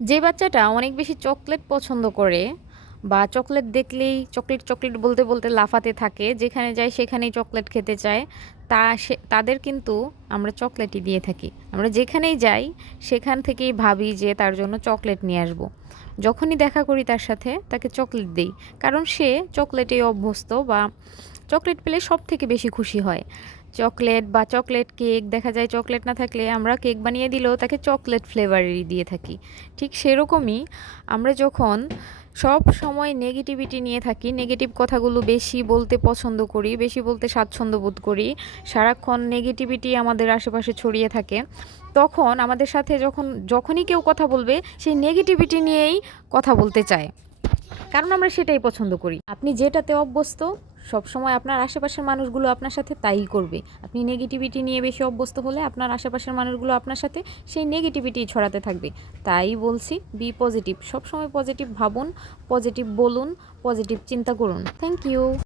যে বাচ্চাটা অনেক বেশি চকলেট পছন্দ করে বা চকলেট দেখলেই চকলেট চকলেট বলতে বলতে লাফাতে থাকে, যেখানে যায় সেখানেই চকলেট খেতে চায়, তাদের কিন্তু আমরা চকলেটই দিয়ে থাকি। আমরা যেখানেই যাই সেখান থেকেই ভাবি যে তার জন্য চকলেট নিয়ে আসবো। যখনই দেখা করি তার সাথে তাকে চকলেট দিই, কারণ সে চকলেটে অভ্যস্ত বা চকলেট পেলে সব থেকে বেশি খুশি হয়। চকলেট বা চকলেট কেক, দেখা যায় চকলেট না থাকলে আমরা কেক বানিয়ে দিলেও তাকে চকলেট ফ্লেভারেরই দিয়ে থাকি। ঠিক সেরকমই আমরা যখন সব সময় নেগেটিভিটি নিয়ে থাকি, নেগেটিভ কথাগুলো বেশি বলতে পছন্দ করি, বেশি বলতে স্বাচ্ছন্দ্য বোধ করি, সারাক্ষণ নেগেটিভিটি আমাদের আশেপাশে ছড়িয়ে থাকে, তখন আমাদের সাথে যখনই কেউ কথা বলবে সেই নেগেটিভিটি নিয়েই কথা বলতে চায়, কারণ আমরা সেটাই পছন্দ করি। আপনি যেটাতে অভ্যস্ত সবসময় আপনার আশেপাশের মানুষগুলো আপনার সাথে তাই করবে। আপনি নেগেটিভিটি নিয়ে বেশি অভ্যস্ত হলে আপনার আশেপাশের মানুষগুলো আপনার সাথে সেই নেগেটিভিটি ছড়াতে থাকবে। তাই বলছি, বি পজিটিভ, সবসময় পজিটিভ ভাবুন, পজিটিভ বলুন, পজিটিভ চিন্তা করুন। Thank you.